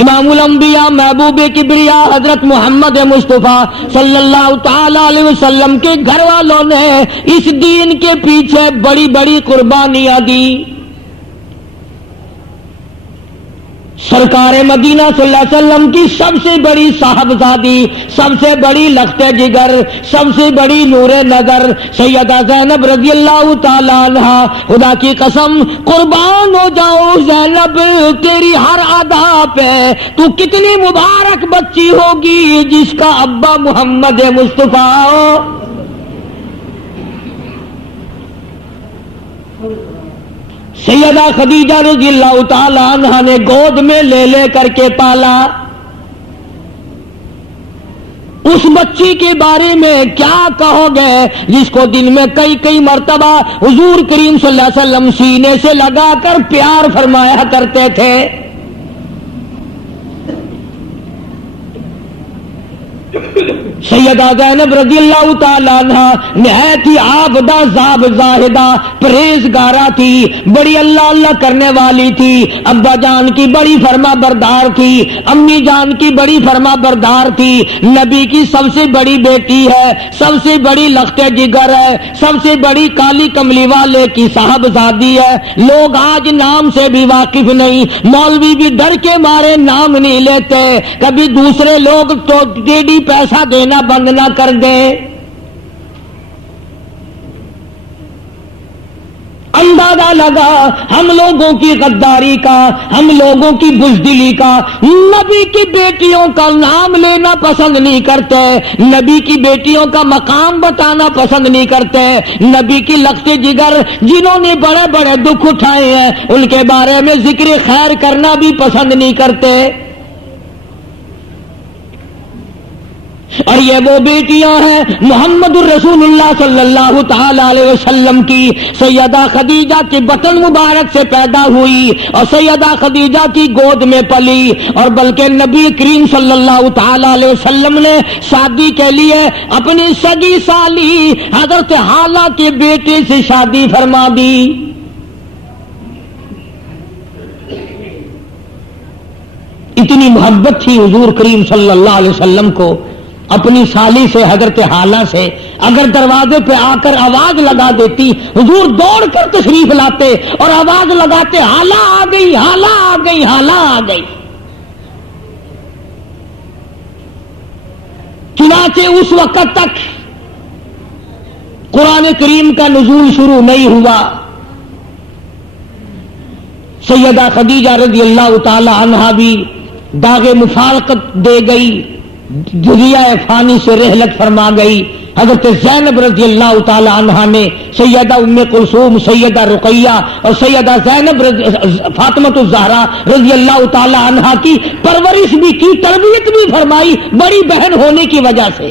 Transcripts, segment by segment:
امام الانبیاء محبوب کبریا حضرت محمد مصطفیٰ صلی اللہ تعالی علیہ وسلم کے گھر والوں نے اس دین کے پیچھے بڑی بڑی قربانیاں دی. سرکار مدینہ صلی اللہ علیہ وسلم کی سب سے بڑی صاحبزادی، سب سے بڑی لخت جگر، سب سے بڑی نور نظر سیدہ زینب رضی اللہ تعالی عنہ، خدا کی قسم قربان ہو جاؤ زینب تیری ہر ادا پہ، تو کتنی مبارک بچی ہوگی جس کا ابا محمد مصطفیٰ. سیدہ خدیجہ رضی اللہ تعالی عنہا نے گود میں لے لے کر کے پالا. اس بچی کے بارے میں کیا کہو گے جس کو دن میں کئی کئی مرتبہ حضور کریم صلی اللہ علیہ وسلم سینے سے لگا کر پیار فرمایا کرتے تھے. سیدہ زینب رضی اللہ تعالی عنہ نہایت ہی عابدہ زاہدہ پرہیزگارہ تھی، بڑی اللہ اللہ کرنے والی تھی. ابا جان کی بڑی فرما بردار تھی، امی جان کی بڑی فرما بردار تھی. نبی کی سب سے بڑی بیٹی ہے، سب سے بڑی لخت جگر ہے، سب سے بڑی کالی کملی والے کی صاحبزادی ہے. لوگ آج نام سے بھی واقف نہیں، مولوی بھی ڈر کے مارے نام نہیں لیتے. کبھی دوسرے لوگ تو ٹیڑھی پیسہ دینا بند نہ کر دیں. اندازہ لگا ہم لوگوں کی غداری کا، ہم لوگوں کی بزدلی کا. نبی کی بیٹیوں کا نام لینا پسند نہیں کرتے، نبی کی بیٹیوں کا مقام بتانا پسند نہیں کرتے. نبی کی لخت جگر جنہوں نے بڑے بڑے دکھ اٹھائے ہیں ان کے بارے میں ذکر خیر کرنا بھی پسند نہیں کرتے. اور یہ وہ بیٹیاں ہیں محمد الرسول اللہ صلی اللہ تعالی علیہ وسلم کی. سیدہ خدیجہ کے بطن مبارک سے پیدا ہوئی اور سیدہ خدیجہ کی گود میں پلی، اور بلکہ نبی کریم صلی اللہ تعالی علیہ وسلم نے شادی کے لیے اپنی سگی سالی حضرت حالہ کے بیٹے سے شادی فرما دی. اتنی محبت تھی حضور کریم صلی اللہ علیہ وسلم کو اپنی سالی سے، حضرت حالہ سے. اگر دروازے پہ آ کر آواز لگا دیتی حضور دوڑ کر تشریف لاتے اور آواز لگاتے حالہ آ گئی، حالہ آ گئی، حالہ آ گئی. چنانچہ اس وقت تک قرآن کریم کا نزول شروع نہیں ہوا. سیدہ خدیجہ رضی اللہ تعالی عنہا بھی داغ مفارقت دے گئی، دنیا فانی سے رحلت فرما گئی. حضرت زینب رضی اللہ تعالی عنہا نے سیدہ ام کلثوم، سیدہ رقیہ اور سیدہ زینب فاطمۃ الزہرا رضی اللہ تعالی عنہا کی پرورش بھی کی، تربیت بھی فرمائی بڑی بہن ہونے کی وجہ سے.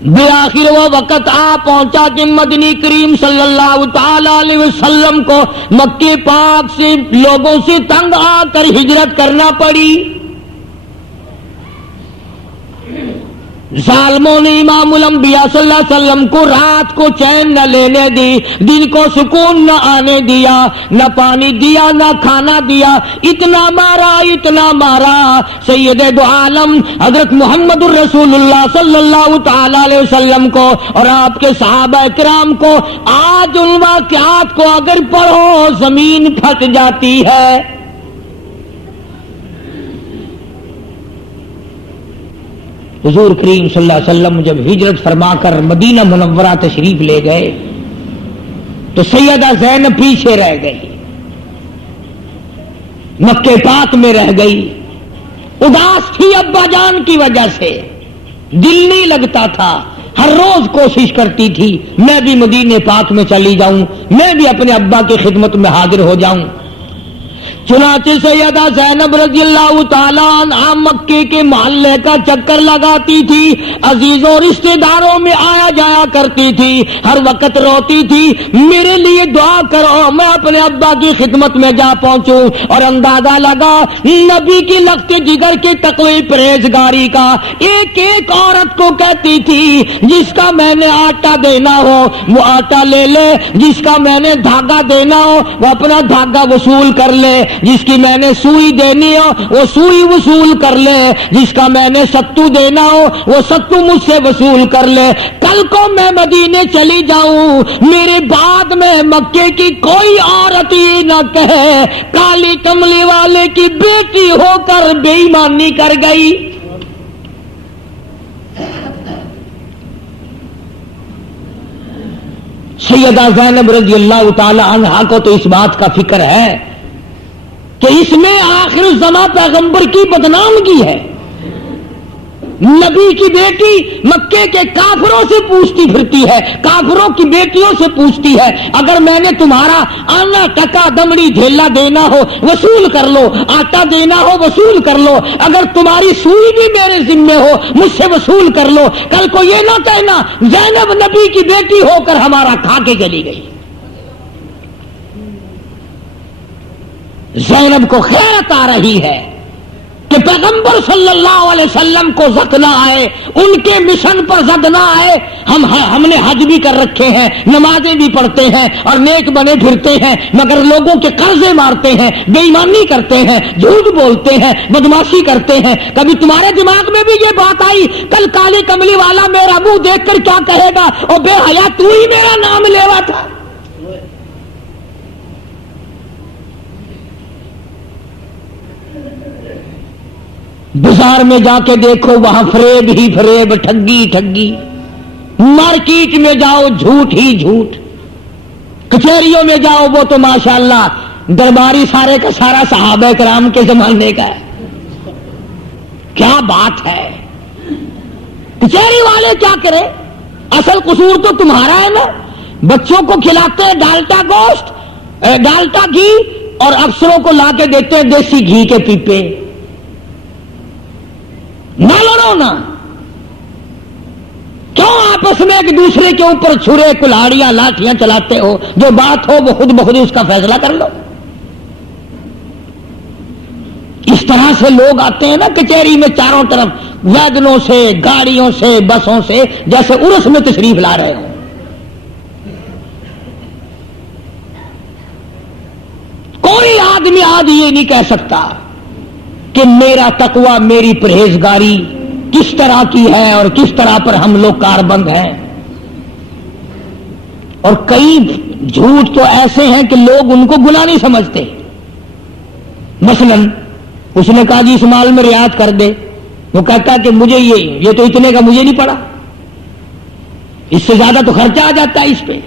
بآخر وہ وقت آ پہنچا کہ مدنی کریم صلی اللہ تعالی علیہ وسلم کو مکے پاک سے لوگوں سے تنگ آ کر ہجرت کرنا پڑی. ظالموں نے امام الانبیاء صلی اللہ علیہ وسلم کو رات کو چین نہ لینے دی، دن کو سکون نہ آنے دیا، نہ پانی دیا نہ کھانا دیا. اتنا مارا اتنا مارا سید دو عالم حضرت محمد الرسول اللہ صلی اللہ تعالی علیہ وسلم کو اور آپ کے صحابہ کرام کو. آج ان واقعات کو اگر پڑھو زمین پھٹ جاتی ہے. حضور کریم صلی اللہ علیہ وسلم جب ہجرت فرما کر مدینہ منورہ تشریف لے گئے تو سیدہ زینب پیچھے رہ گئی، مکے پاک میں رہ گئی. اداس تھی ابا جان کی وجہ سے، دل نہیں لگتا تھا. ہر روز کوشش کرتی تھی میں بھی مدینے پاک میں چلی جاؤں، میں بھی اپنے ابا کی خدمت میں حاضر ہو جاؤں. چنانچہ سیدہ زینب رضی اللہ تعالیٰ عنہا مکے کے محلے کا چکر لگاتی تھی، عزیزوں رشتہ داروں میں آیا جایا کرتی تھی، ہر وقت روتی تھی میرے لیے دعا کرو میں اپنے ابا کی خدمت میں جا پہنچوں، اور اندازہ لگا نبی کی لگتے جگر کے تقوی پرہیزگاری کا ایک ایک عورت کو کہتی تھی جس کا میں نے آٹا دینا ہو وہ آٹا لے لے، جس کا میں نے دھاگا دینا ہو وہ اپنا دھاگا وصول کر لے، جس کی میں نے سوئی دینی ہو وہ سوئی وصول کر لے، جس کا میں نے ستو دینا ہو وہ ستو مجھ سے وصول کر لے، کل کو میں مدینے چلی جاؤں میرے بعد میں مکے کی کوئی عورت یہ نہ کہے کالی کملی والے کی بیٹی ہو کر بے ایمانی کر گئی۔ سیدہ زینب رضی اللہ تعالی عنہا کو تو اس بات کا فکر ہے کہ اس میں آخر الزمان پیغمبر کی بدنامگی ہے، نبی کی بیٹی مکے کے کافروں سے پوچھتی پھرتی ہے، کافروں کی بیٹیوں سے پوچھتی ہے اگر میں نے تمہارا آنا ٹکا دمڑی ڈھیلا دینا ہو وصول کر لو، آٹا دینا ہو وصول کر لو، اگر تمہاری سوئی بھی میرے ذمے ہو مجھ سے وصول کر لو، کل کو یہ نہ کہنا زینب نبی کی بیٹی ہو کر ہمارا کھا کے چلی گئی۔ زینب کو خیرت آ رہی ہے کہ پیغمبر صلی اللہ علیہ وسلم کو زد نہ آئے، ان کے مشن پر زد نہ آئے، ہم نے حج بھی کر رکھے ہیں، نمازیں بھی پڑھتے ہیں اور نیک بنے پھرتے ہیں، مگر لوگوں کے قرضے مارتے ہیں، بے ایمانی کرتے ہیں، جھوٹ بولتے ہیں، بدماشی کرتے ہیں، کبھی تمہارے دماغ میں بھی یہ بات آئی کل کالی کملی والا میرا منہ دیکھ کر کیا کہے گا اور بے حیا تو ہی میرا نام لیوا تھا؟ بازار میں جا کے دیکھو وہاں فریب ہی فریب، ٹھگی ٹھگی، مارکیٹ میں جاؤ جھوٹ ہی جھوٹ، کچہریوں میں جاؤ وہ تو ماشاءاللہ درباری سارے کا سارا صحابہ کرام کے زمانے کا ہے، کیا بات ہے، کچہری والے کیا کرے، اصل قصور تو تمہارا ہے نا، بچوں کو کھلاتے ہیں ڈالٹا گوشت ڈالٹا گھی اور افسروں کو لا کے دیتے ہیں دیسی گھی کے پیپے، نہ لڑو نا، کیوں آپس میں ایک دوسرے کے اوپر چھرے کلاڑیاں لاٹیاں چلاتے ہو، جو بات ہو وہ خود بخود اس کا فیصلہ کر لو۔ اس طرح سے لوگ آتے ہیں نا کچہری میں چاروں طرف ویگنوں سے، گاڑیوں سے، بسوں سے، جیسے عرس میں تشریف لا رہے ہو۔ کوئی آدمی آج یہ نہیں کہہ سکتا کہ میرا تقوی میری پرہیزگاری کس طرح کی ہے اور کس طرح پر ہم لوگ کاربند ہیں، اور کئی جھوٹ تو ایسے ہیں کہ لوگ ان کو گناہ نہیں سمجھتے۔ مثلا اس نے کہا جی اس مال میں رعایت کر دے، وہ کہتا ہے کہ مجھے یہ تو اتنے کا مجھے نہیں پڑا، اس سے زیادہ تو خرچہ آ جاتا ہے اس پہ،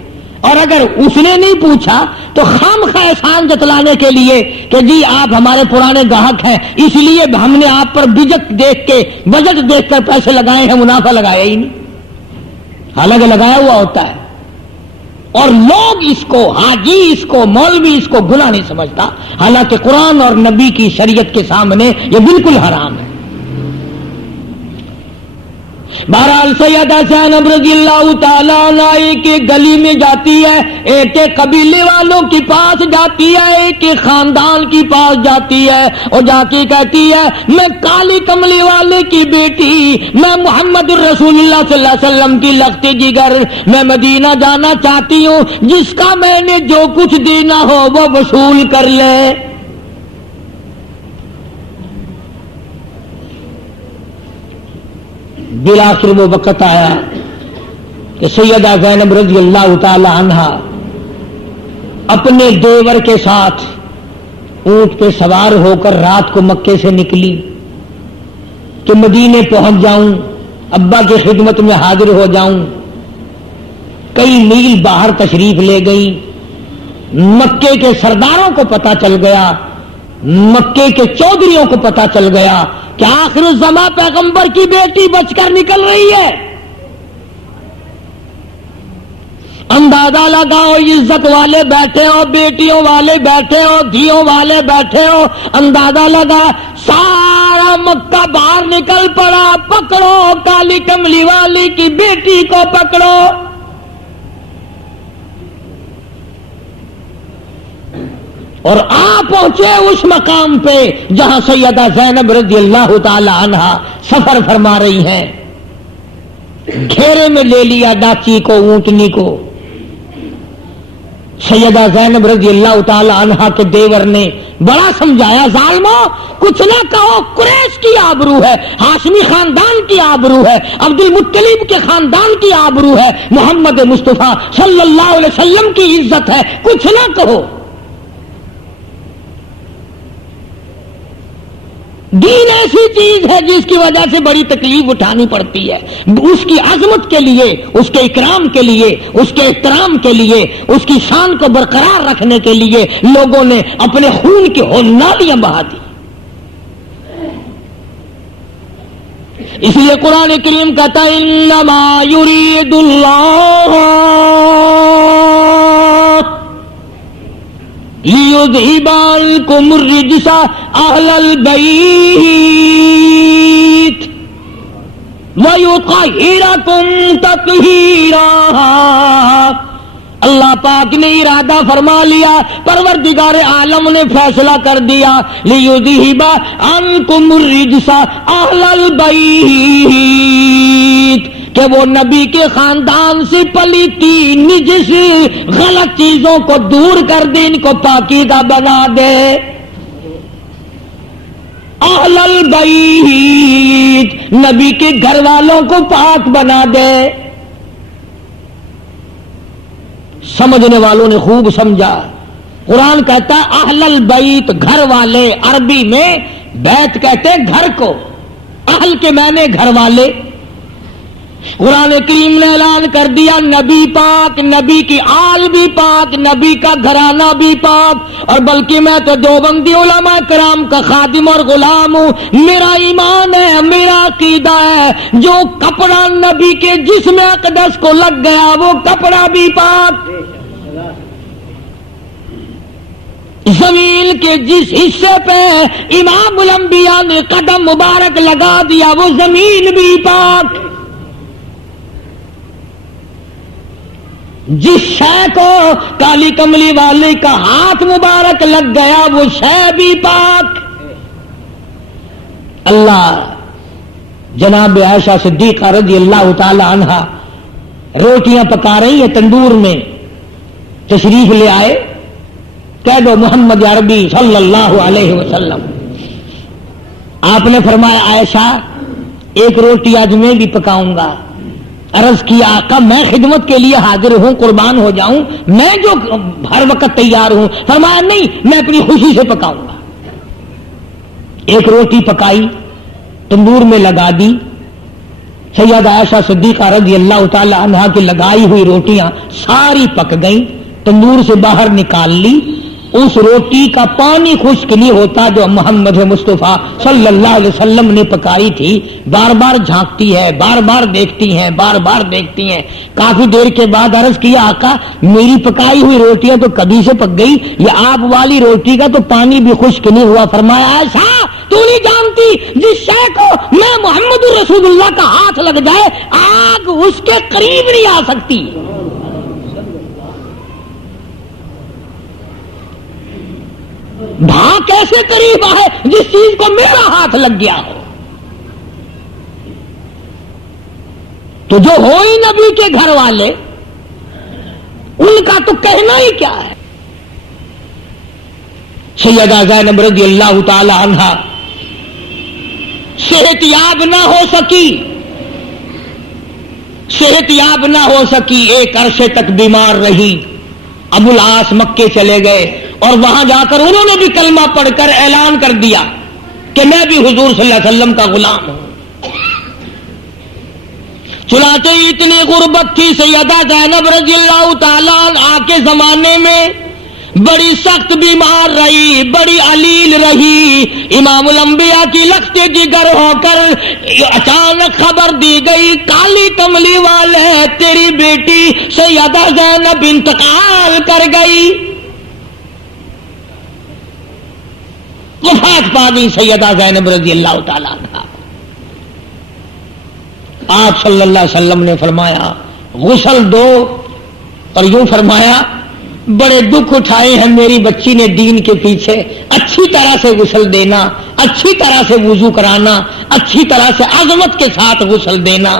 اور اگر اس نے نہیں پوچھا تو خامخواہ احسان جتلانے کے لیے کہ جی آپ ہمارے پرانے گاہک ہیں اس لیے ہم نے آپ پر بجٹ دیکھ کر پیسے لگائے ہیں، منافع لگایا ہی نہیں، حالانکہ لگایا ہوا ہوتا ہے، اور لوگ اس کو حاجی اس کو مولوی اس کو گناہ نہیں سمجھتا، حالانکہ قرآن اور نبی کی شریعت کے سامنے یہ بالکل حرام ہے۔ بہرحال سیدہ زینب رضی اللہ تعالیٰ عنہ ایک ایک گلی میں جاتی ہے، ایک ایک قبیلے والوں کے پاس جاتی ہے، ایک ایک خاندان کے پاس جاتی ہے، اور جا کے کہتی ہے میں کالی کملی والے کی بیٹی، میں محمد الرسول اللہ صلی اللہ علیہ وسلم کی لخت جگر، میں مدینہ جانا چاہتی ہوں، جس کا میں نے جو کچھ دینا ہو وہ وصول کر لے۔ بالآخر وہ وقت آیا کہ سیدہ زینب رضی اللہ تعالی عنہا اپنے دیور کے ساتھ اونٹ پہ سوار ہو کر رات کو مکے سے نکلی کہ مدینے پہنچ جاؤں، ابا کی خدمت میں حاضر ہو جاؤں۔ کئی میل باہر تشریف لے گئی، مکے کے سرداروں کو پتا چل گیا، مکے کے چودھریوں کو پتا چل گیا کہ آخر الزمان پیغمبر کی بیٹی بچ کر نکل رہی ہے۔ اندازہ لگاؤ، عزت والے بیٹھے ہو، بیٹیوں والے بیٹھے ہو، دھیوں والے بیٹھے ہو، اندازہ لگا سارا مکہ باہر نکل پڑا، پکڑو کالی کملی والی کی بیٹی کو پکڑو۔ اور آپ پہنچے اس مقام پہ جہاں سیدہ زینب رضی اللہ تعالی عنہا سفر فرما رہی ہیں، گھیرے میں لے لیا ڈاچی کو، اونٹنی کو۔ سیدہ زینب رضی اللہ تعالی عنہا کے دیور نے بڑا سمجھایا، ظالمو کچھ نہ کہو، قریش کی آبرو ہے، ہاشمی خاندان کی آبرو ہے، عبد المطلب کے خاندان کی آبرو ہے، محمد مصطفیٰ صلی اللہ علیہ وسلم کی عزت ہے، کچھ نہ کہو۔ دین ایسی چیز ہے جس کی وجہ سے بڑی تکلیف اٹھانی پڑتی ہے، اس کی عظمت کے لیے، اس کے اکرام کے لیے، اس کے احترام کے لیے، اس کی شان کو برقرار رکھنے کے لیے لوگوں نے اپنے خون کی ہولنالیاں بہا دی۔ اس لیے قرآن کریم کہتا ہے انما یرید اللہ لِيُذْهِبَ عَنْكُمُ الرِّجْسَ أَهْلَ الْبَيْتِ وَيُطَهِّرَكُمْ تَطْهِيرًا۔ اللہ پاک نے ارادہ فرما لیا، پروردگار عالم نے فیصلہ کر دیا، لِيُذْهِبَ عَنْكُمُ الرِّجْسَ أَهْلَ الْبَيْتِ، کہ وہ نبی کے خاندان سے پلیتی نجس غلط چیزوں کو دور کر دے، ان کو پاکیزہ بنا دے۔ اہل البیت، نبی کے گھر والوں کو پاک بنا دے۔ سمجھنے والوں نے خوب سمجھا، قرآن کہتا ہے اہل البیت، گھر والے، عربی میں بیت کہتے گھر کو، اہل کے معنی گھر والے۔ قرآن کریم نے اعلان کر دیا نبی پاک، نبی کی آل بھی پاک، نبی کا گھرانہ بھی پاک، اور بلکہ میں تو دیوبندی علماء کرام کا خادم اور غلام ہوں، میرا ایمان ہے، میرا عقیدہ ہے، جو کپڑا نبی کے جسم اقدس کو لگ گیا وہ کپڑا بھی پاک۔ زمین کے جس حصے پہ امام الانبیاء نے قدم مبارک لگا دیا وہ زمین بھی پاک۔ جس شے کو کالی کملی والے کا ہاتھ مبارک لگ گیا وہ شے بھی پاک۔ اللہ جناب عائشہ صدیقہ رضی اللہ تعالی عنہا روٹیاں پکا رہی ہیں تندور میں، تشریف لے آئے، کہہ دو محمد عربی صلی اللہ علیہ وسلم۔ آپ نے فرمایا عائشہ ایک روٹی آج میں بھی پکاؤں گا۔ عرض کیا آقا میں خدمت کے لیے حاضر ہوں، قربان ہو جاؤں، میں جو ہر وقت تیار ہوں۔ فرمایا نہیں، میں اپنی خوشی سے پکاؤں گا۔ ایک روٹی پکائی، تندور میں لگا دی، سیدہ عائشہ صدیقہ رضی اللہ تعالی عنہا کی لگائی ہوئی روٹیاں ساری پک گئیں، تندور سے باہر نکال لی۔ اس روٹی کا پانی خشک نہیں ہوتا جو محمد مصطفیٰ صلی اللہ علیہ وسلم نے پکائی تھی، بار بار جھانکتی ہے، بار بار دیکھتی ہیں، بار بار دیکھتی ہیں۔ کافی دیر کے بعد عرض کیا آقا میری پکائی ہوئی روٹیاں تو کبھی سے پک گئی، یہ آپ والی روٹی کا تو پانی بھی خشک نہیں ہوا۔ فرمایا ایسا تو نہیں جانتی جس شے کو میں محمد رسول اللہ کا ہاتھ لگ جائے آگ اس کے قریب نہیں آ سکتی۔ بھاں کیسے قریب ہے جس چیز کو میرا ہاتھ لگ گیا ہو؟ تو جو ہو ہی نبی کے گھر والے ان کا تو کہنا ہی کیا ہے۔ سیدہ زینب رضی اللہ تعالی عنہا صحت یاب نہ ہو سکی، صحت یاب نہ ہو سکی، ایک عرصے تک بیمار رہی۔ ابو العاص مکے چلے گئے اور وہاں جا کر انہوں نے بھی کلمہ پڑھ کر اعلان کر دیا کہ میں بھی حضور صلی اللہ علیہ وسلم کا غلام ہوں۔ چنانچہ اتنی غربت تھی سیدہ زینب رضی اللہ تعالیٰ عنہا کے زمانے میں، بڑی سخت بیمار رہی، بڑی علیل رہی، امام الانبیاء کی لخت جگر ہو کر اچانک خبر دی گئی کالی کملی والے تیری بیٹی سیدہ زینب انتقال کر گئی، وفات پا گئی سیدہ زینب رضی اللہ تعالیٰ عنہا۔ آپ صلی اللہ علیہ وسلم نے فرمایا غسل دو، اور یوں فرمایا بڑے دکھ اٹھائے ہیں میری بچی نے دین کے پیچھے، اچھی طرح سے غسل دینا، اچھی طرح سے وضو کرانا، اچھی طرح سے عظمت کے ساتھ غسل دینا۔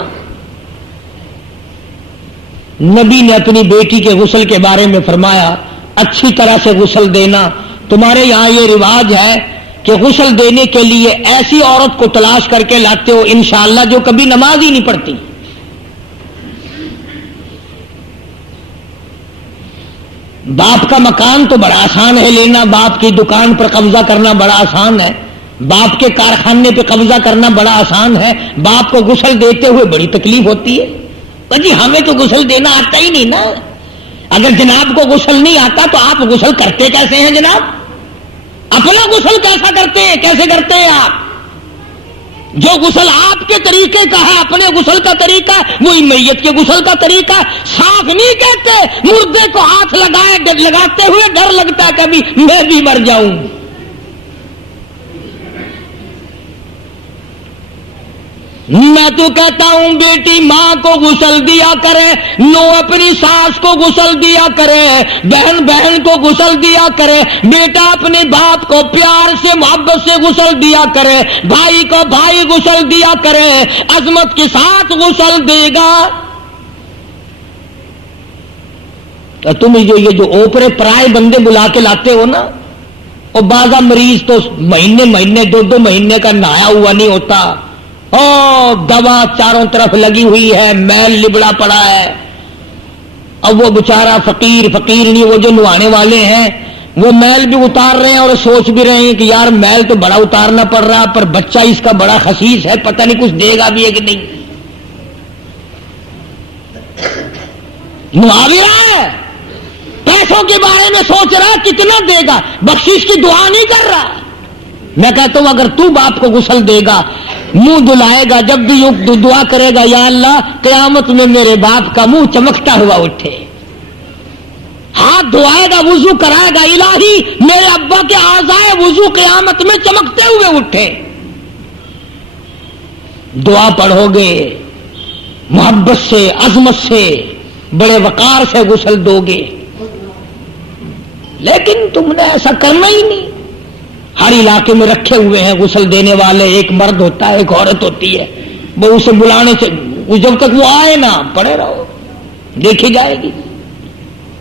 نبی نے اپنی بیٹی کے غسل کے بارے میں فرمایا اچھی طرح سے غسل دینا۔ تمہارے یہاں یہ رواج ہے کہ غسل دینے کے لیے ایسی عورت کو تلاش کر کے لاتے ہو انشاءاللہ جو کبھی نماز ہی نہیں پڑھتی۔ باپ کا مکان تو بڑا آسان ہے لینا، باپ کی دکان پر قبضہ کرنا بڑا آسان ہے، باپ کے کارخانے پہ قبضہ کرنا بڑا آسان ہے، باپ کو غسل دیتے ہوئے بڑی تکلیف ہوتی ہے۔ جی ہمیں تو غسل دینا آتا ہی نہیں نا، اگر جناب کو غسل نہیں آتا تو آپ غسل کرتے کیسے ہیں جناب؟ اپنا غسل کیسا کرتے ہیں؟ کیسے کرتے ہیں آپ؟ جو غسل آپ کے طریقے کا ہے، اپنے غسل کا طریقہ وہی میت کے غسل کا طریقہ۔ صاف نہیں کہتے، مردے کو ہاتھ لگاتے ہوئے ڈر لگتا ہے کبھی میں بھی مر جاؤں۔ میں تو کہتا ہوں بیٹی ماں کو غسل دیا کرے، نو اپنی ساس کو غسل دیا کرے، بہن بہن کو غسل دیا کرے، بیٹا اپنے باپ کو پیار سے محبت سے غسل دیا کرے، بھائی کو بھائی غسل دیا کرے، عظمت کے ساتھ غسل دے گا۔ تم یہ جو اوپرے پرائے بندے بلا کے لاتے ہو نا، اور بعض مریض تو مہینے دو مہینے کا نہایا ہوا نہیں ہوتا، دوا چاروں طرف لگی ہوئی ہے، میل لبڑا پڑا ہے، اب وہ بیچارہ فقیر نہیں، وہ جو نہانے والے ہیں وہ میل بھی اتار رہے ہیں اور سوچ بھی رہے ہیں کہ یار میل تو بڑا اتارنا پڑ رہا، پر بچہ اس کا بڑا خسیس ہے، پتہ نہیں کچھ دے گا بھی ہے کہ نہیں۔ نہا بھی رہا ہے، پیسوں کے بارے میں سوچ رہا ہے کتنا دے گا، بخشش کی دعا نہیں کر رہا۔ میں کہتا ہوں اگر تو باپ کو غسل دے گا، منہ دلائے گا، جب بھی یوں دعا کرے گا یا اللہ قیامت میں میرے باپ کا منہ چمکتا ہوا اٹھے، ہاتھ دھوائے گا، وضو کرائے گا، الہی میرے ابا کے اعضائے وضو قیامت میں چمکتے ہوئے اٹھے۔ دعا پڑھو گے محبت سے، عظمت سے، بڑے وقار سے غسل دو گے، لیکن تم نے ایسا کرنا ہی نہیں۔ ہر علاقے میں رکھے ہوئے ہیں غسل دینے والے، ایک مرد ہوتا ہے ایک عورت ہوتی ہے، وہ اسے بلانے سے جب تک وہ آئے نا پڑے رہو، دیکھی جائے گی۔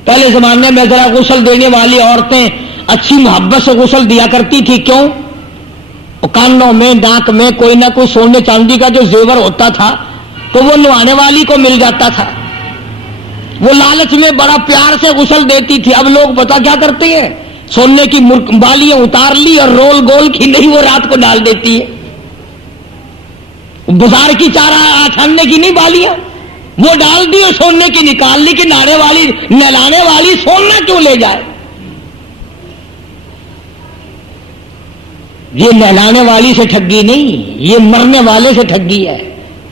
پہلے زمانے میں ذرا غسل دینے والی عورتیں اچھی محبت سے غسل دیا کرتی تھی، کیوں؟ کانوں میں ناک میں کوئی نہ کوئی سونے چاندی کا جو زیور ہوتا تھا تو وہ نہانے والی کو مل جاتا تھا، وہ لالچ میں بڑا پیار سے غسل دیتی تھی۔ اب لوگ پتا کیا کرتے ہیں، سونے کی بالیاں اتار لی اور رول گول کی نہیں، وہ رات کو ڈال دیتی ہے۔ بازار کی چارہ چھاننے کی نہیں بالیاں، وہ ڈال دی اور سونے کی نکال لی کہ نہلانے والی سونا کیوں لے جائے۔ یہ نہلانے والی سے ٹھگی نہیں، یہ مرنے والے سے ٹھگی ہے۔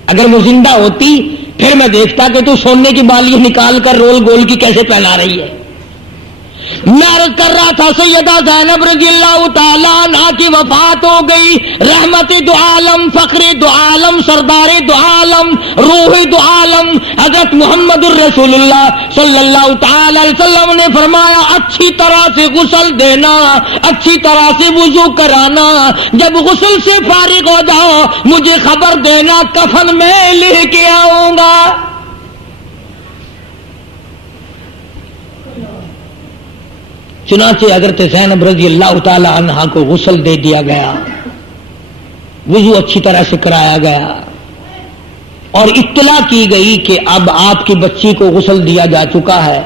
اگر وہ زندہ ہوتی پھر میں دیکھتا کہ تو سونے کی بالیاں نکال کر رول گول کی کیسے پہنا رہی ہے۔ میں عرض کر رہا تھا سیدہ زینب رضی اللہ تعالیٰ عنہ کی وفات ہو گئی، رحمت دو عالم، فخر دو عالم، سردار دو عالم، روح دو عالم حضرت محمد الرسول اللہ صلی اللہ تعالی علیہ وسلم نے فرمایا اچھی طرح سے غسل دینا، اچھی طرح سے وضو کرانا، جب غسل سے فارغ ہو جاؤ مجھے خبر دینا، کفن میں لے کے آؤں گا۔ چنانچہ حضرت زینب رضی اللہ تعالی عنہا کو غسل دے دیا گیا، وضو اچھی طرح سے کرایا گیا، اور اطلاع کی گئی کہ اب آپ کی بچی کو غسل دیا جا چکا ہے۔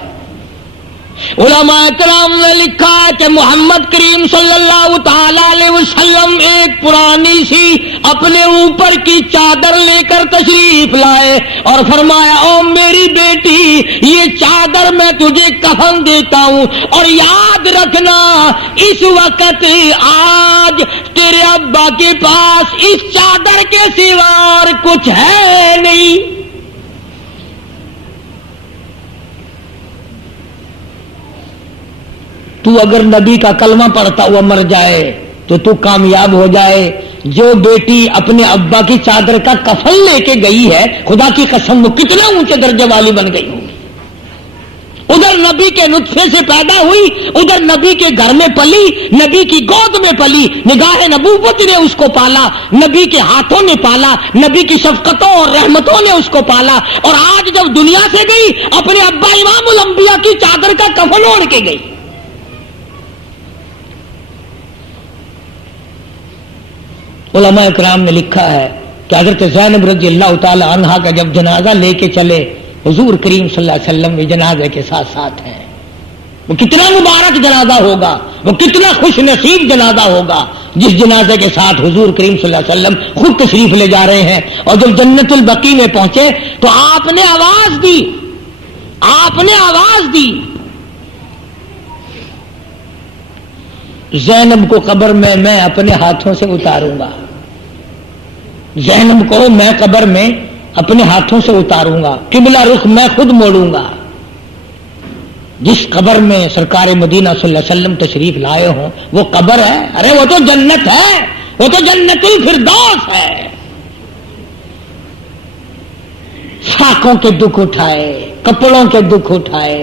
علماء کرام نے لکھا ہے کہ محمد کریم صلی اللہ تعالی علیہ وسلم ایک پرانی سی اپنے اوپر کی چادر لے کر تشریف لائے اور فرمایا او میری بیٹی یہ چادر میں تجھے کفن دیتا ہوں اور یاد رکھنا اس وقت آج تیرے ابا کے پاس اس چادر کے سوا اور کچھ ہے نہیں. تو اگر نبی کا کلمہ پڑھتا ہوا مر جائے تو کامیاب ہو جائے. جو بیٹی اپنے ابا کی چادر کا کفن لے کے گئی ہے خدا کی قسم وہ کتنا اونچے درجے والی بن گئی ہوگی. ادھر نبی کے نطفے سے پیدا ہوئی, ادھر نبی کے گھر میں پلی, نبی کی گود میں پلی, نگاہ نبوت نے اس کو پالا, نبی کے ہاتھوں نے پالا, نبی کی شفقتوں اور رحمتوں نے اس کو پالا, اور آج جب دنیا سے گئی اپنے ابا امام الانبیاء کی چادر کا کفن اوڑھ کے گئی. علماء اکرام نے لکھا ہے کہ حضرت زینب رضی اللہ تعالی عنہا کا جب جنازہ لے کے چلے حضور کریم صلی اللہ علیہ وسلم بھی جنازے کے ساتھ ساتھ ہیں. وہ کتنا مبارک جنازہ ہوگا, وہ کتنا خوش نصیب جنازہ ہوگا جس جنازے کے ساتھ حضور کریم صلی اللہ علیہ وسلم خود تشریف لے جا رہے ہیں. اور جب جنت البقیع میں پہنچے تو آپ نے آواز دی زینب کو قبر میں اپنے ہاتھوں سے اتاروں گا, زینب کو میں قبر میں اپنے ہاتھوں سے اتاروں گا, قبلہ رخ میں خود موڑوں گا. جس قبر میں سرکار مدینہ صلی اللہ علیہ وسلم تشریف لائے ہوں وہ قبر ہے, ارے وہ تو جنت ہے, وہ تو جنت الفردوس ہے. ساکوں کے دکھ اٹھائے, کپڑوں کے دکھ اٹھائے,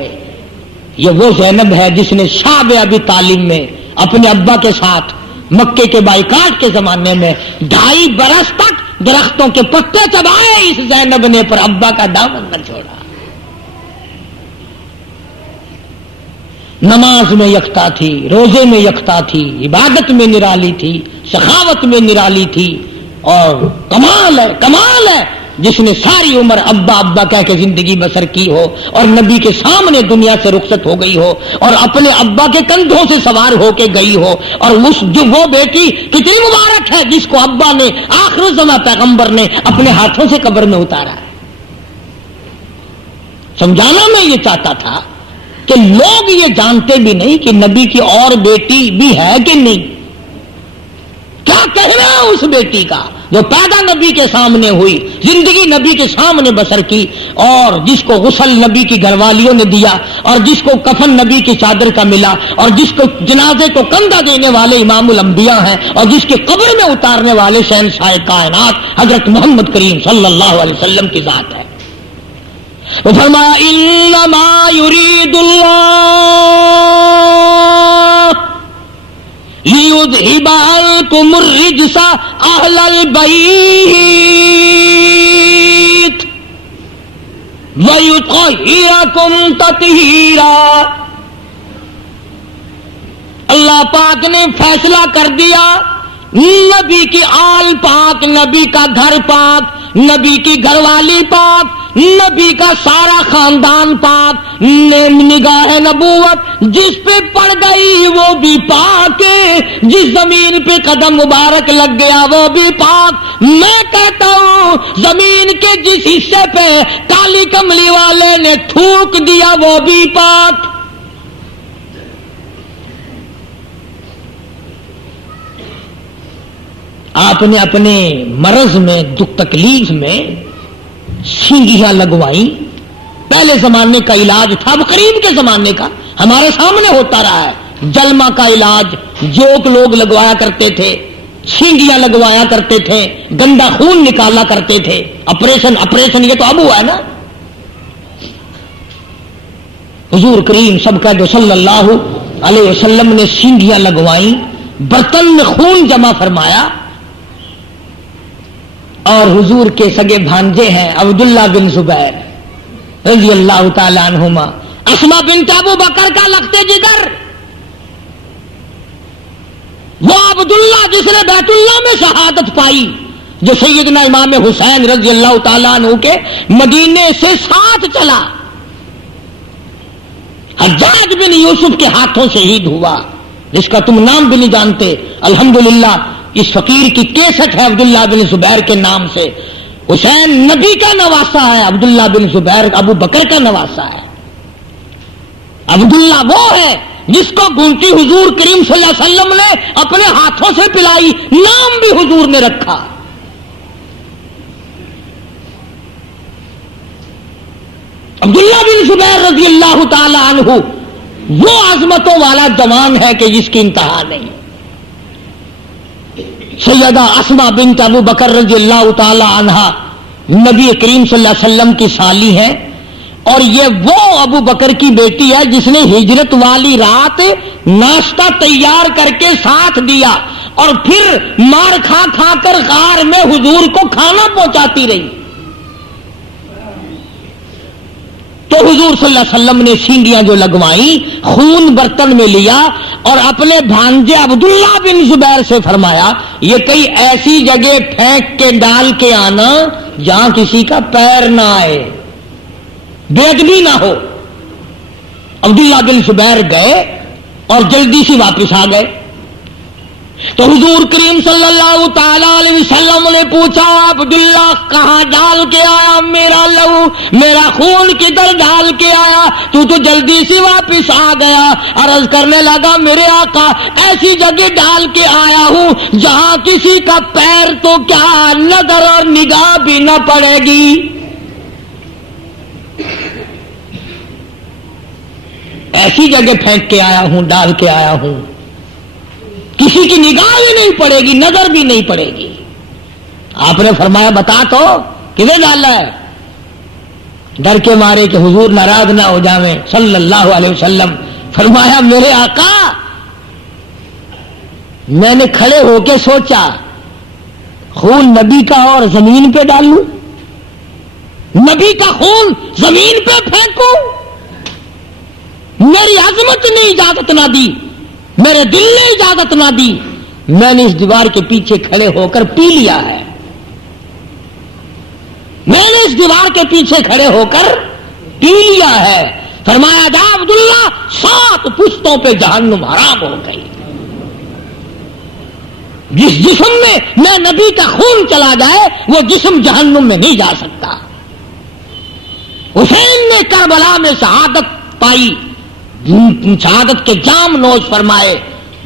یہ وہ زینب ہے جس نے شعب ابی طالب میں اپنے ابا کے ساتھ مکے کے بائیکاٹ کے زمانے میں 2.5 برس تک درختوں کے پتے چبائے. اس زینب نے پر ابا کا دامن نہ چھوڑا. نماز میں یکتا تھی, روزے میں یکتا تھی, عبادت میں نرالی تھی, سخاوت میں نرالی تھی. اور کمال ہے جس نے ساری عمر ابا ابا کہہ کے زندگی بسر کی ہو اور نبی کے سامنے دنیا سے رخصت ہو گئی ہو اور اپنے ابا کے کندھوں سے سوار ہو کے گئی ہو. اور وہ بیٹی کتنی مبارک ہے جس کو ابا نے آخر الزمان پیغمبر نے اپنے ہاتھوں سے قبر میں اتارا ہے. سمجھانا میں یہ چاہتا تھا کہ لوگ یہ جانتے بھی نہیں کہ نبی کی اور بیٹی بھی ہے کہ نہیں. کیا کہنا ہے اس بیٹی کا جو پیدا نبی کے سامنے ہوئی, زندگی نبی کے سامنے بسر کی, اور جس کو غسل نبی کی گھر والیوں نے دیا, اور جس کو کفن نبی کی چادر کا ملا, اور جس کو جنازے کو کندھا دینے والے امام الانبیاء ہیں, اور جس کے قبر میں اتارنے والے شہنشاہ کائنات حضرت محمد کریم صلی اللہ علیہ وسلم کی ذات ہے. وہ فرمایا انما یرید اللہ لیذہب عنکم الرجس اہل البیت ویطہرکم تطہیرا. اللہ پاک نے فیصلہ کر دیا, نبی کی آل پاک, نبی کا گھر پاک, نبی کی گھر والی پاک, نبی کا سارا خاندان پاک, نگاہ نبوت جس پہ پڑ گئی وہ بھی پاک, جس زمین پہ قدم مبارک لگ گیا وہ بھی پاک. میں کہتا ہوں زمین کے جس حصے پہ کالی کملی والے نے تھوک دیا وہ بھی پاک. آپ نے اپنے مرض میں, دکھ تکلیف میں سینگیاں لگوائی. پہلے زمانے کا علاج تھا, اب قریب کے زمانے کا ہمارے سامنے ہوتا رہا ہے. جلما کا علاج جوک لوگ لگوایا کرتے تھے, سینگیاں لگوایا کرتے تھے, گندا خون نکالا کرتے تھے. آپریشن یہ تو اب ہوا ہے نا. حضور کریم سب کا جو صلی اللہ علیہ وسلم نے سینگیاں لگوائیں, برتن میں خون جمع فرمایا, اور حضور کے سگے بھانجے ہیں عبداللہ بن زبیر رضی اللہ تعالی عنہما, اسما بنت ابو بکر کا لختے جگر, وہ عبداللہ جس نے بیت اللہ میں شہادت پائی, جو سیدنا امام حسین رضی اللہ تعالیٰ عنہ کے مدینے سے ساتھ چلا. حجاج بن یوسف کے ہاتھوں شہید ہوا، جس کا تم نام بھی نہیں جانتے. الحمدللہ اس فقیر کی کیسٹ ہے عبداللہ بن زبیر کے نام سے. حسین نبی کا نواسا ہے، عبداللہ بن زبیر ابو بکر کا نواسا ہے. عبداللہ وہ ہے جس کو گھنٹی حضور کریم صلی اللہ علیہ وسلم نے اپنے ہاتھوں سے پلائی، نام بھی حضور نے رکھا. عبداللہ بن زبیر رضی اللہ تعالی عنہ وہ عظمتوں والا جوان ہے کہ جس کی انتہا نہیں. سیدہ اسماء بنت ابو بکر رضی اللہ تعالی عنہا نبی کریم صلی اللہ علیہ وسلم کی سالی ہے، اور یہ وہ ابو بکر کی بیٹی ہے جس نے ہجرت والی رات ناشتہ تیار کر کے ساتھ دیا اور پھر مار کھا کھا کر غار میں حضور کو کھانا پہنچاتی رہی. تو حضور صلی اللہ علیہ وسلم نے سینگیاں جو لگوائیں، خون برتن میں لیا اور اپنے بھانجے عبداللہ بن زبیر سے فرمایا یہ کئی ایسی جگہ پھینک کے ڈال کے آنا جہاں کسی کا پیر نہ آئے، بے ادبی نہ ہو. عبداللہ بن زبیر گئے اور جلدی سے واپس آ گئے. تو حضور کریم صلی اللہ تعالی علیہ وسلم نے پوچھا عبداللہ کہاں ڈال کے آیا میرا لہو، میرا خون کدھر ڈال کے آیا، تو جلدی سے واپس آ گیا. عرض کرنے لگا میرے آقا ایسی جگہ ڈال کے آیا ہوں جہاں کسی کا پیر تو کیا نظر اور نگاہ بھی نہ پڑے گی. ایسی جگہ پھینک کے آیا ہوں، ڈال کے آیا ہوں، کسی کی نگاہ بھی نہیں پڑے گی، نظر بھی نہیں پڑے گی. آپ نے فرمایا بتا تو کدھر ڈالا ہے؟ ڈر کے مارے کہ حضور ناراض نہ ہو جاویں صلی اللہ علیہ وسلم. فرمایا میرے آقا میں نے کھڑے ہو کے سوچا خون نبی کا اور زمین پہ ڈالوں، نبی کا خون زمین پہ پھینکوں؟ میری عظمت نے اجازت نہ دی، میرے دل نے اجازت نہ دی، میں نے اس دیوار کے پیچھے کھڑے ہو کر پی لیا ہے. میں نے اس دیوار کے پیچھے کھڑے ہو کر پی لیا ہے. فرمایا جا عبداللہ 7 پشتوں پہ جہنم حرام ہو گئی. جس جسم میں نبی کا خون چلا جائے وہ جسم جہنم میں نہیں جا سکتا. حسین نے کربلا میں شہادت پائی، شہادت کے جام نوش فرمائے،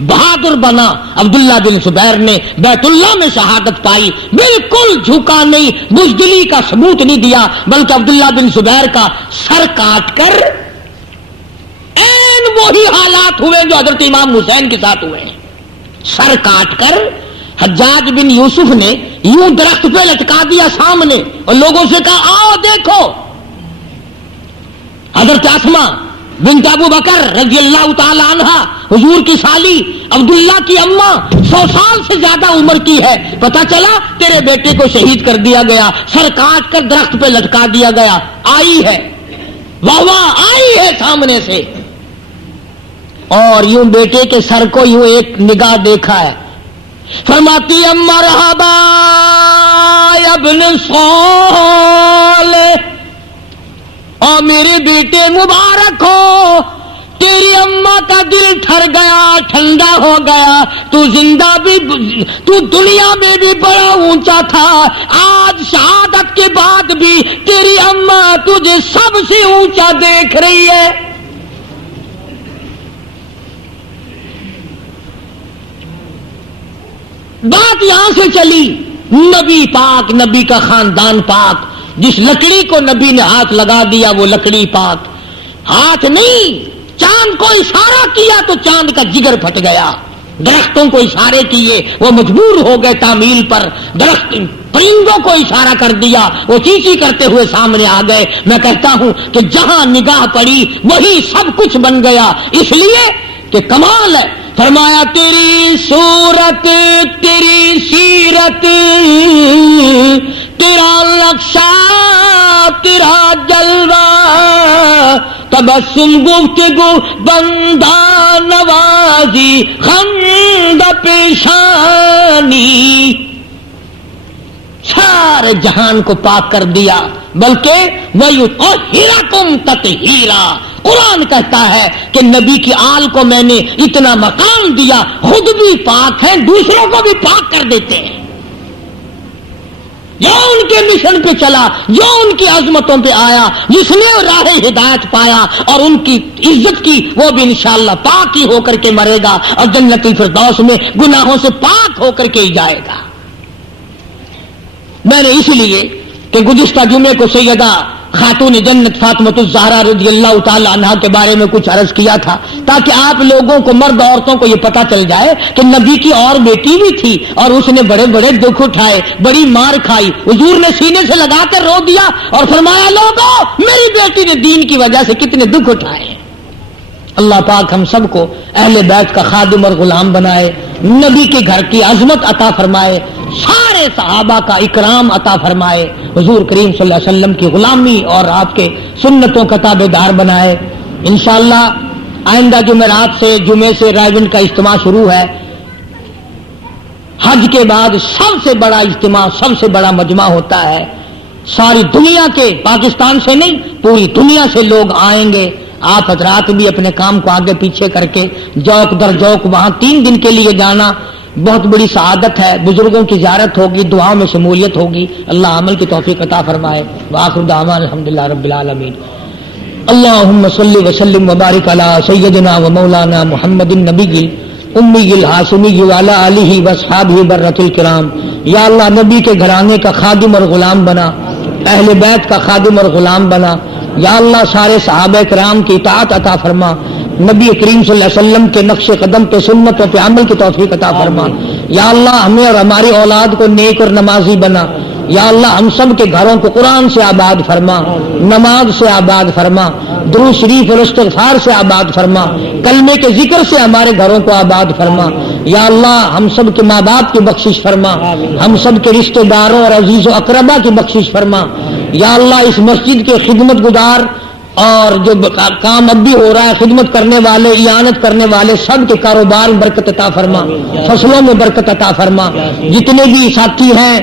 بہادر بنا. عبداللہ بن زبیر نے بیت اللہ میں شہادت پائی، بالکل جھکا نہیں، بزدلی کا ثبوت نہیں دیا، بلکہ عبداللہ بن زبیر کا سر کاٹ کر این وہی حالات ہوئے جو حضرت امام حسین کے ساتھ ہوئے ہیں. سر کاٹ کر حجاج بن یوسف نے یوں درخت پہ لٹکا دیا سامنے اور لوگوں سے کہا آؤ دیکھو. حضرت اسماء بنت ابو بکر رضی اللہ تعالی عنہ حضور کی سالی، عبداللہ کی اماں 100 سال سے زیادہ عمر کی ہے. پتہ چلا تیرے بیٹے کو شہید کر دیا گیا، سر کاٹ کر درخت پہ لٹکا دیا گیا. آئی ہے واہ واہ، آئی ہے سامنے سے، اور یوں بیٹے کے سر کو یوں ایک نگاہ دیکھا ہے. فرماتی مرحبا ابن صالح، اور میرے بیٹے مبارک ہو، تیری اماں کا دل ٹھر گیا، ٹھنڈا ہو گیا. تو زندہ بھی، تو دنیا میں بھی بڑا اونچا تھا، آج شہادت کے بعد بھی تیری اماں تجھے سب سے اونچا دیکھ رہی ہے. بات یہاں سے چلی، نبی پاک، نبی کا خاندان پاک، جس لکڑی کو نبی نے ہاتھ لگا دیا وہ لکڑی پاک. ہاتھ نہیں، چاند کو اشارہ کیا تو چاند کا جگر پھٹ گیا. درختوں کو اشارے کیے وہ مجبور ہو گئے تعمیل پر. درخت پرندوں کو اشارہ کر دیا وہ چیچی کرتے ہوئے سامنے آ گئے. میں کہتا ہوں کہ جہاں نگاہ پڑی وہی سب کچھ بن گیا، اس لیے کہ کمال ہے. فرمایا تیری صورت، تیری سیرت، تیرا نقشہ، تیرا جلوہ، تبسم گفتگو بندہ نوازی خند پیشانی، سارے جہان کو پاک کر دیا. بلکہ وَيُطَهِّرَكُمْ تَطْهِيرًا، قرآن کہتا ہے کہ نبی کی آل کو میں نے اتنا مقام دیا، خود بھی پاک ہیں، دوسروں کو بھی پاک کر دیتے ہیں۔ جو ان کے مشن پہ چلا، جو ان کی عظمتوں پہ آیا، جس نے راہ ہدایت پایا اور ان کی عزت کی، وہ بھی انشاءاللہ پاک ہی ہو کر کے مرے گا اور جنت الفردوس میں گناہوں سے پاک ہو کر کے ہی جائے گا۔ میں نے اس لیے کہ گزشتہ جمعے کو سیدہ خاتون جنت فاطمۃ الزہرا رضی اللہ تعالی عنہا کے بارے میں کچھ عرض کیا تھا، تاکہ آپ لوگوں کو، مرد عورتوں کو یہ پتہ چل جائے کہ نبی کی اور بیٹی بھی تھی اور اس نے بڑے بڑے دکھ اٹھائے، بڑی مار کھائی، حضور نے سینے سے لگا کر رو دیا اور فرمایا لوگوں میری بیٹی نے دین کی وجہ سے کتنے دکھ اٹھائے۔ اللہ پاک ہم سب کو اہل بیت کا خادم اور غلام بنائے، نبی کے گھر کی عظمت عطا فرمائے، سارے صحابہ کا اکرام عطا فرمائے، حضور کریم صلی اللہ علیہ وسلم کی غلامی اور آپ کے سنتوں کا تابع دار بنائے۔ انشاءاللہ آئندہ جمعرات سے، جمعے سے رائیونٹ کا اجتماع شروع ہے۔ حج کے بعد سب سے بڑا اجتماع، سب سے بڑا مجمع ہوتا ہے، ساری دنیا کے، پاکستان سے نہیں پوری دنیا سے لوگ آئیں گے۔ آپ حضرات بھی اپنے کام کو آگے پیچھے کر کے جوک در جوک وہاں 3 دن کے لیے جانا بہت بڑی سعادت ہے۔ بزرگوں کی زیارت ہوگی، دعاؤں میں شمولیت ہوگی، اللہ عمل کی توفیق عطا فرمائے۔ وآخر دعوانا الحمدللہ رب العالمین۔ اللہم صلی وسلم وبارک علی سیدنا و مولانا محمد النبی الامی الہاشمی وعلی آلہ واصحابہ برۃ الکرام۔ یا اللہ نبی کے گھرانے کا خادم اور غلام بنا، اہل بیت کا خادم اور غلام بنا۔ یا اللہ سارے صحابہ کرام کی اطاعت عطا فرما، نبی کریم صلی اللہ علیہ وسلم کے نقش قدم پہ، سنتوں پہ عمل کی توفیق عطا فرما۔ یا اللہ ہمیں اور ہماری اولاد کو نیک اور نمازی بنا۔ یا اللہ ہم سب کے گھروں کو قرآن سے آباد فرما، نماز سے آباد فرما، درود شریف اور استغفار سے آباد فرما، کلمے کے ذکر سے ہمارے گھروں کو آباد فرما۔ یا اللہ ہم سب کے ماں باپ کی بخشش فرما، ہم سب کے رشتہ داروں اور عزیز و اقربا کی بخشش فرما۔ یا اللہ اس مسجد کے خدمت گزار اور جو کام اب بھی ہو رہا ہے، خدمت کرنے والے، اعانت کرنے والے سب کے کاروبار میں برکت عطا فرما، فصلوں میں برکت عطا فرما۔ جتنے بھی ساتھی ہیں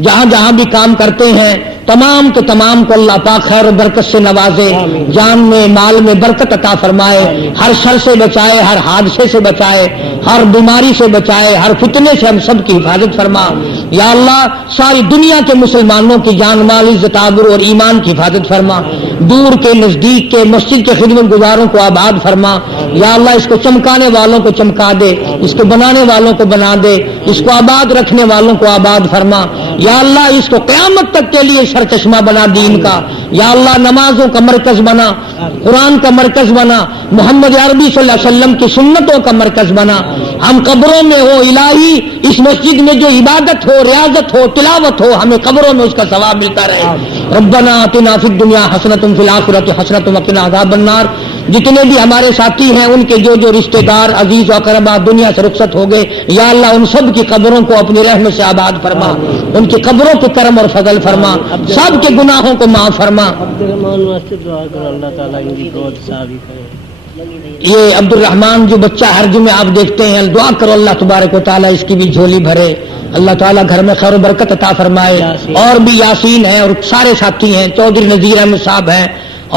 جہاں جہاں بھی کام کرتے ہیں، تمام کے تمام کو اللہ پاک خیر و برکت سے نوازے، جان میں مال میں برکت عطا فرمائے، ہر شر سے بچائے، ہر حادثے سے بچائے، ہر بیماری سے بچائے، ہر فتنے سے ہم سب کی حفاظت فرما۔ یا اللہ ساری دنیا کے مسلمانوں کی جان مال عزت آبرو اور ایمان کی حفاظت فرما، دور کے نزدیک کے مسجد کے خدمت گزاروں کو آباد فرما۔ یا اللہ اس کو چمکانے والوں کو چمکا دے، اس کو بنانے والوں کو بنا دے، اس کو آباد رکھنے والوں کو آباد فرما۔ یا اللہ اس کو قیامت تک کے لیے سرچشمہ بنا دین کا۔ یا اللہ نمازوں کا مرکز بنا، قرآن کا مرکز بنا، محمد عربی صلی اللہ علیہ وسلم کی سنتوں کا مرکز بنا۔ ہم قبروں میں ہو الہی اس مسجد میں جو عبادت ہو، ریاضت ہو، تلاوت ہو، ہمیں قبروں میں اس کا ثواب ملتا رہے۔ ربنا آتنا فی الدنیا حسنۃ فی الآخرۃ حسنۃ وقنا عذاب النار۔ جتنے بھی ہمارے ساتھی ہیں ان کے جو رشتہ دار عزیز و اقربا دنیا سے رخصت ہو گئے، یا اللہ ان سب کی قبروں کو اپنی رحمت سے آباد فرما، ان کی قبروں کے کرم اور فضل فرما، سب کے گناہوں کو معاف فرما۔ یہ عبد الرحمان جو بچہ ہر جمعے آپ دیکھتے ہیں، دعا کرو اللہ تبارک و تعالیٰ اس کی بھی جھولی بھرے، اللہ تعالیٰ گھر میں خیر و برکت عطا فرمائے۔ اور بھی یاسین ہیں اور سارے ساتھی ہیں، چودھری نذیر احمد صاحب ہیں،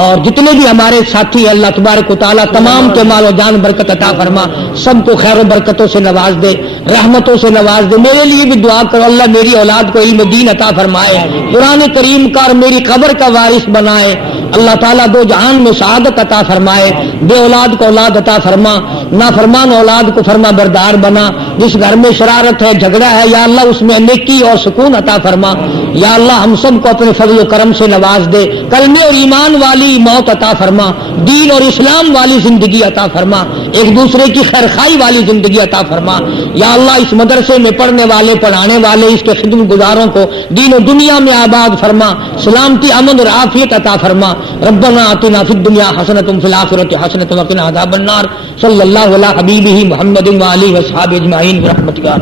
اور جتنے بھی ہمارے ساتھی ہیں اللہ تبارک و تعالیٰ تمام کے مال و جان برکت عطا فرما، سب کو خیر و برکتوں سے نواز دے، رحمتوں سے نواز دے۔ میرے لیے بھی دعا کرو اللہ میری اولاد کو علم دین عطا فرمائے، قرآن کریم کا اور میری قبر کا وارث بنائے، اللہ تعالیٰ دو جہان میں سعادت عطا فرمائے، بے اولاد کو اولاد عطا فرما، نافرمان اولاد کو فرما بردار بنا، جس گھر میں شرارت ہے، جھگڑا ہے، یا اللہ اس میں نیکی اور سکون عطا فرما۔ یا اللہ ہم سب کو اپنے فضل و کرم سے نواز دے، کلمے اور ایمان والی موت عطا فرما، دین اور اسلام والی زندگی عطا فرما، ایک دوسرے کی خیرخوائی والی زندگی عطا فرما۔ یا اللہ اس مدرسے میں پڑھنے والے، پڑھانے والے، اس کے خدمت گزاروں کو دین و دنیا میں آباد فرما، سلامتی، امن اور عافیت عطا فرما۔ ربنا آتنا فی الدنیا حسنۃ فی الآخرۃ حسنۃ وقنا عذاب النار۔ صلی اللہ علی حبیبہ محمد و آلہ و اصحابہ اجمعین برحمتک۔